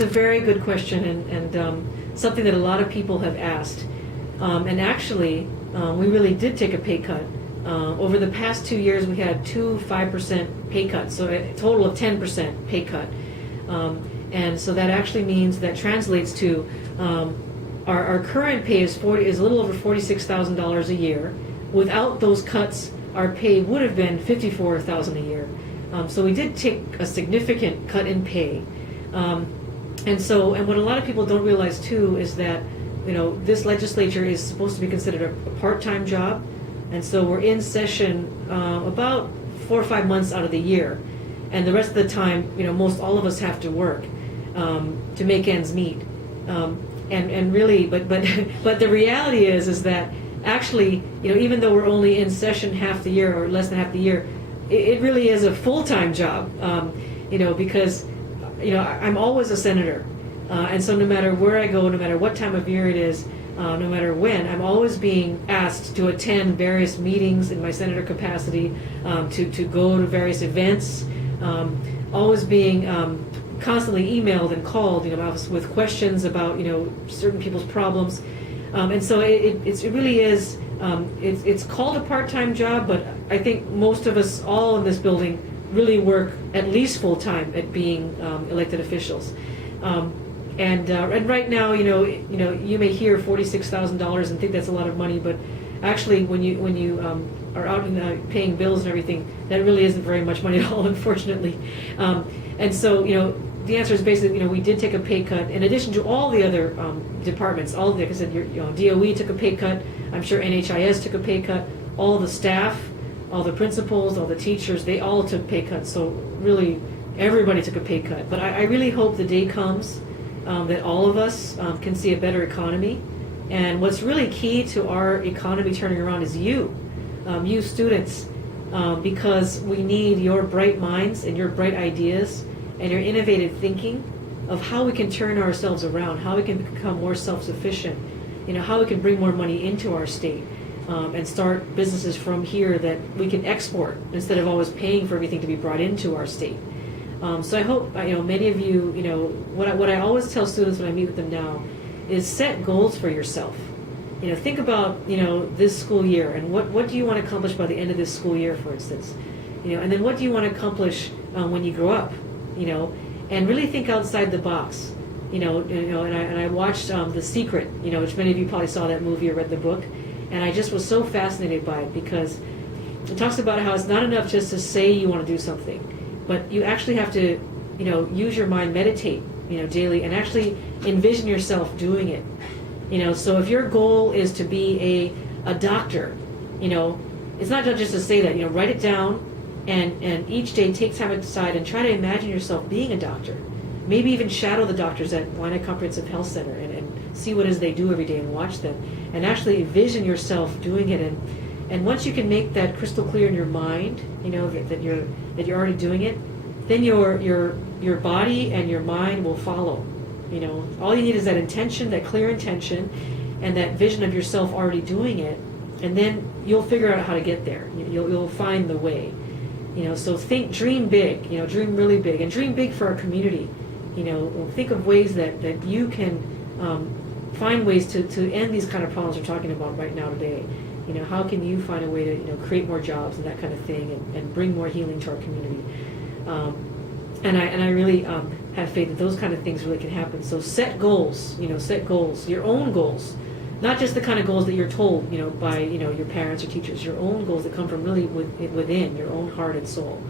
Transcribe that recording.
it's a very good question, and something that a lot of people have asked. And actually, we really did take a pay cut. Over the past 2 years, we had two 5% pay cuts, so a total of 10% pay cut. And so that actually means, that translates to our current pay is a little over $46,000 a year. Without those cuts, our pay would have been $54,000 a year. So we did take a significant cut in pay. And what a lot of people don't realize too is that, this legislature is supposed to be considered a part-time job, and so we're in session about 4 or 5 months out of the year, and the rest of the time, most all of us have to work to make ends meet. And really, but the reality is that actually, even though we're only in session half the year or less than half the year, it really is a full-time job. Because I'm always a senator. And so no matter where I go, no matter what time of year it is, no matter when, I'm always being asked to attend various meetings in my senator capacity, to go to various events, always being constantly emailed and called, with questions about, certain people's problems. And so it really is, it's called a part-time job, but I think most of us all in this building really work at least full-time at being elected officials. And right now, you may hear $46,000 and think that's a lot of money, but actually, when you are out and paying bills and everything, that really isn't very much money at all, unfortunately. And so, the answer is basically, we did take a pay cut in addition to all the other departments. Like I said, DOE took a pay cut. I'm sure NHIS took a pay cut. All the staff, all the principals, all the teachers, they all took pay cuts. So really, everybody took a pay cut. But I really hope the day comes that all of us can see a better economy. And what's really key to our economy turning around is you students, because we need your bright minds and your bright ideas and your innovative thinking of how we can turn ourselves around, how we can become more self-sufficient, how we can bring more money into our state, and start businesses from here that we can export instead of always paying for everything to be brought into our state. So I hope, many of you, what I always tell students when I meet with them now is set goals for yourself. Think about, this school year and what do you want to accomplish by the end of this school year, for instance. And then what do you want to accomplish when you grow up, and really think outside the box. And I watched The Secret, which many of you probably saw that movie or read the book, and I just was so fascinated by it because it talks about how it's not enough just to say you want to do something, but you actually have to, use your mind, meditate, daily, and actually envision yourself doing it. So if your goal is to be a doctor, it's not just to say that, write it down and each day take time aside and try to imagine yourself being a doctor. Maybe even shadow the doctors at Wai'anae Comprehensive Health Center and see what it is they do every day and watch them. And actually envision yourself doing it. And once you can make that crystal clear in your mind, that you're already doing it, then your body and your mind will follow. All you need is that intention, that clear intention, and that vision of yourself already doing it, and then you'll figure out how to get there. You'll find the way. So dream big. Dream really big, and dream big for our community. Think of ways that you can find ways to end these kind of problems we're talking about right now today. How can you find a way to create more jobs and that kind of thing, and bring more healing to our community. And I really have faith that those kind of things really can happen. So set goals, set goals, your own goals, not just the kind of goals that you're told, by your parents or teachers. Your own goals that come from really within your own heart and soul.